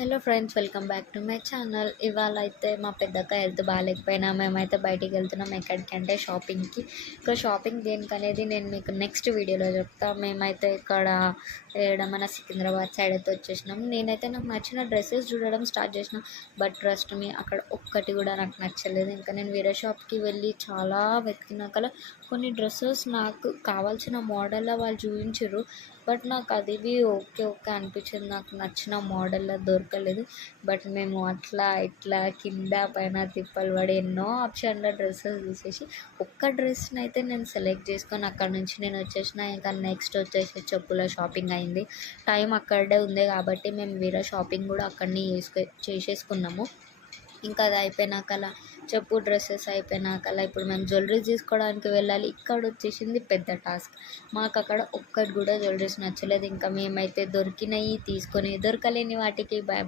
Hello friends, welcome back to my channel. ఇవాళ అయితే మా పెద్దక్క హెల్త్ బాగాలేకపోయినా మేమైతే బయటికి వెళ్తున్నాం. ఎక్కడికంటే షాపింగ్కి. ఇక్కడ షాపింగ్ దేనికనేది నేను మీకు నెక్స్ట్ వీడియోలో చెప్తాను. మేమైతే ఇక్కడ మన సికింద్రాబాద్ సైడ్ అయితే వచ్చేసినాం. నేనైతే నాకు నచ్చిన డ్రెస్సెస్ చూడడం స్టార్ట్ చేసిన. బట్ ట్రస్ట్ మీ, అక్కడ ఒక్కటి కూడా నాకు నచ్చలేదు. ఇంకా నేను వేరే షాప్కి వెళ్ళి చాలా వెతికినాక కొన్ని డ్రెస్సెస్ నాకు కావాల్సిన మోడల్లో వాళ్ళు చూపించారు. బట్ నాకు అది ఓకే ఓకే అనిపించింది. నాకు నచ్చిన మోడల్లో దొరకలేదు. బట్ మేము అట్లా ఇట్లా కింద పైన తిప్పలు పడి ఎన్నో ఆప్షన్లో డ్రెస్సెస్ చూసేసి ఒక్క డ్రెస్ని అయితే నేను సెలెక్ట్ చేసుకొని అక్కడ నుంచి నేను వచ్చేసిన. ఇంకా నెక్స్ట్ వచ్చేసి చెప్పుల షాపింగ్ అయింది. టైం అక్కడే ఉంది కాబట్టి మేము వేరే షాపింగ్ కూడా అక్కడనే చేసేసుకున్నాము. ఇంకా అది అయిపోయినాక చెప్పు డ్రెస్సెస్ అయిపోయినాక ఇప్పుడు మేము జ్యువెలరీ తీసుకోవడానికి వెళ్ళాలి. ఇక్కడ వచ్చేసింది పెద్ద టాస్క్. మాకు అక్కడ ఒక్కటి కూడా జ్యువెలరీస్ నచ్చలేదు. ఇంకా మేమైతే దొరికినవి తీసుకొని దొరకలేని వాటికి బాయ్ బాయ్